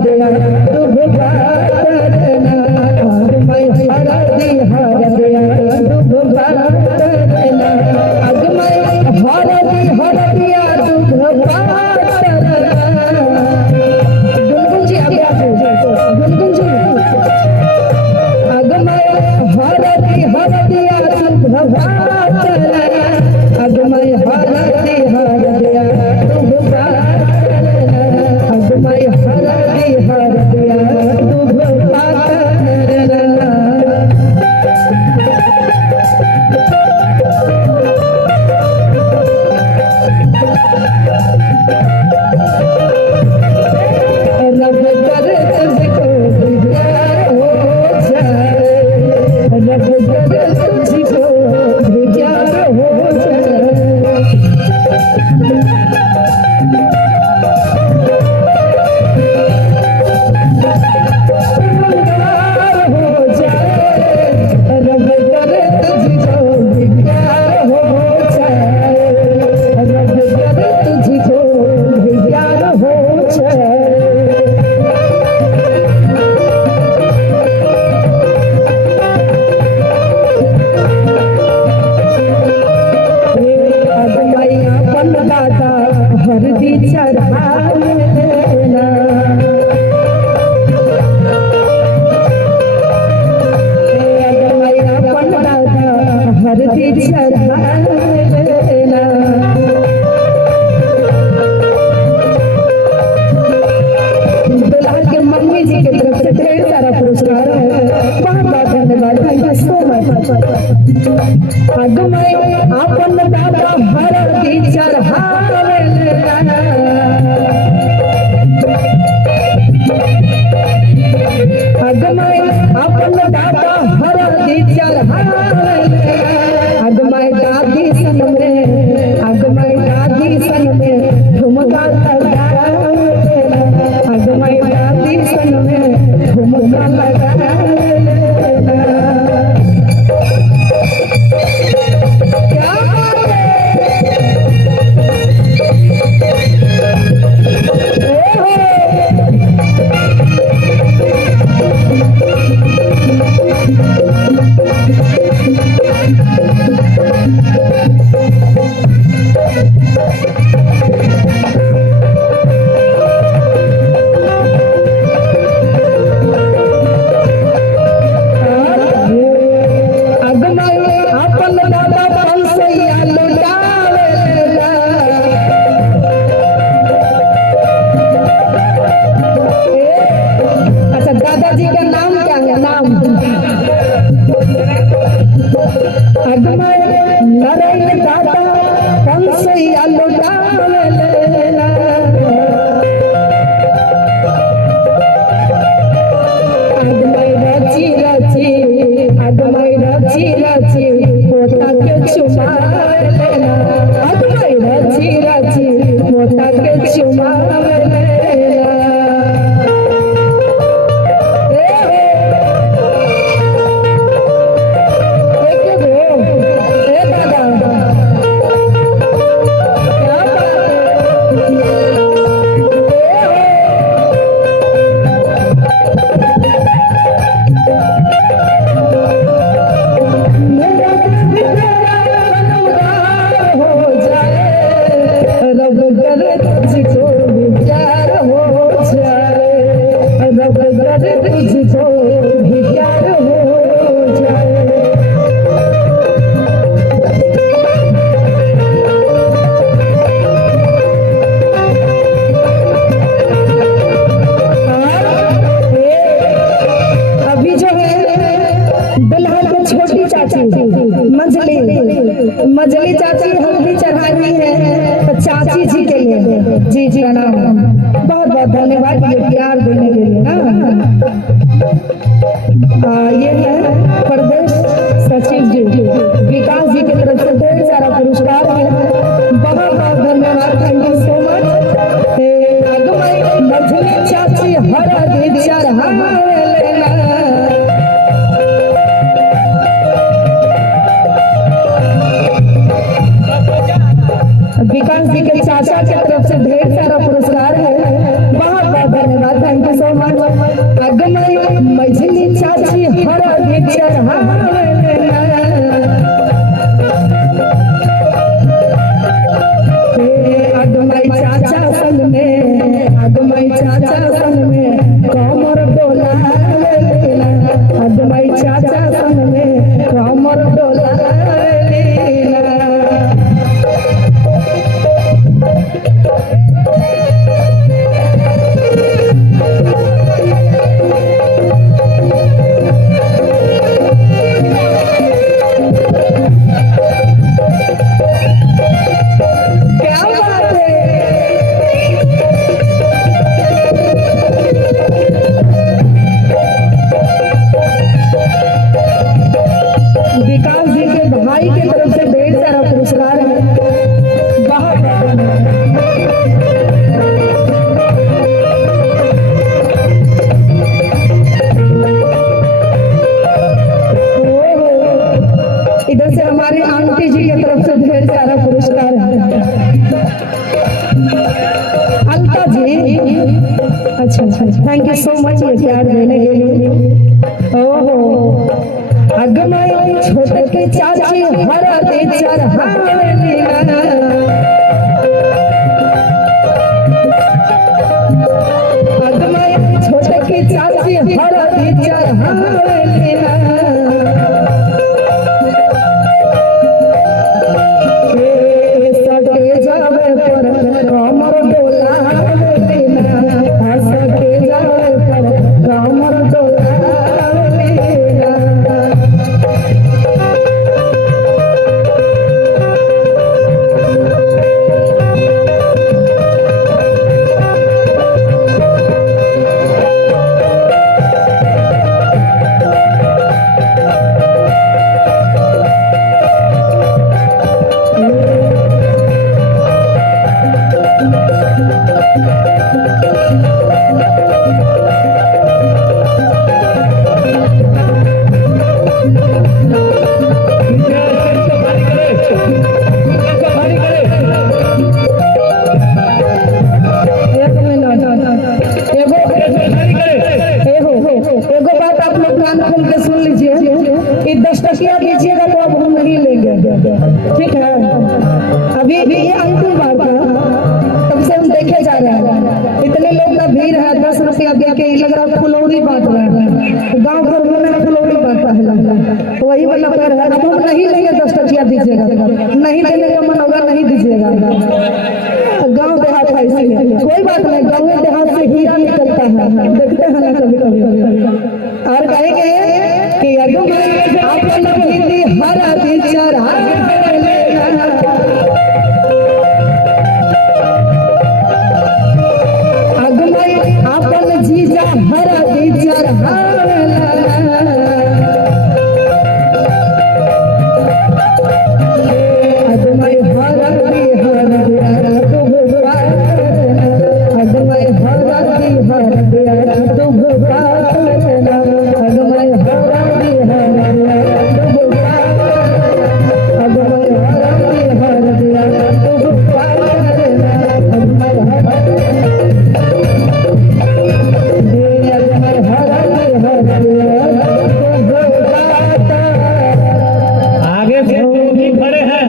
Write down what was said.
दिया दुभ करना अगमय हरदी हर दिया दुभ करना अगमय हरदी हर दिया दुभ करना गुनगुन जी आगे गुनगुन जी अगमय हरदी हर दिया दुभ करना अगमय हरदी हर दिया दुभ अगमय हरदी हर दिया दुभ रब कर तुझको प्यार हो जाए रब कर तुझको प्यार हो जाए हरदी चढ़ा लेना अगमय अपन दादा हरदी चढ़ा लेना दुल्हा के मम्मी जी की तरफ से ढेर सारा पुरस्कार है बहुत बहुत धन्यवाद थैंक यू सो मच अगमय अपन दादा हरदी चढ़ा अगमय अपन दादा हरदी चढ़ा अगमय दादी सन में अगमय दादी सन में ठुमका लगा अगमय दादी सन में ठुमका लगा दादाजी का नाम क्या है नाम अगमय नरेन दादा कंसैया लुटा लेना अगमय रची रची अगमय रची रची पोता के चुमा लेना अगमय रची रची पोता के चुमा लेना तुझको भी प्यार हो जाए अभी जो है दुल्हा की छोटी चाची मजली चाची हल्दी चढ़ाई है तो चाची जी के लिए जी जी नाम बहुत बहुत धन्यवाद ये प्यार देने के लिए ना ये है प्रदेश सचिव जी विकास जी की तरफ से ढेर सारा पुरस्कार है बहुत बहुत धन्यवाद थैंक यू सो मच अगमय मजली चाची हरदी चढ़ा विकास जी के चाचा की तरफ से ढेर सारा पुरस्कार है बहुत बहुत धन्यवाद थैंक यू सो अच्छा अच्छा, थैंक यू सो मच ये प्यार देने के लिए। ओहो अगमाई छोटे के चाची हरा दे चढ़ावेली अगमाई छोटे के चाची हरा दे चढ़ावेली सटे जावे पर कमर डोलावेली सटे जावे पर कमर डोलावेली एगो बात आप लोग कान खोल के सुन लीजिए, कि 10 टकिया दीजिएगा तो अब हम नहीं लेंगे, ठीक है। अभी ये अंतिम बार था, तब से हम देखे जा रहे हैं, इतने लोग का भीड़ है, 10 रुपया दे के लग रहा है फुलौरी बांट रहे हैं, गाँव घर में फुलौरी बांटता है, वही वाला पैर है। अब हम नहीं लेंगे, 10 टकिया दीजिएगा, नहीं देने का मन होगा नहीं दीजिएगा। गाँव देहात है इसलिए कोई बात नहीं, गाँव देहात से ही निकलता है, देखते हैं ना कभी कभी। और कहेंगे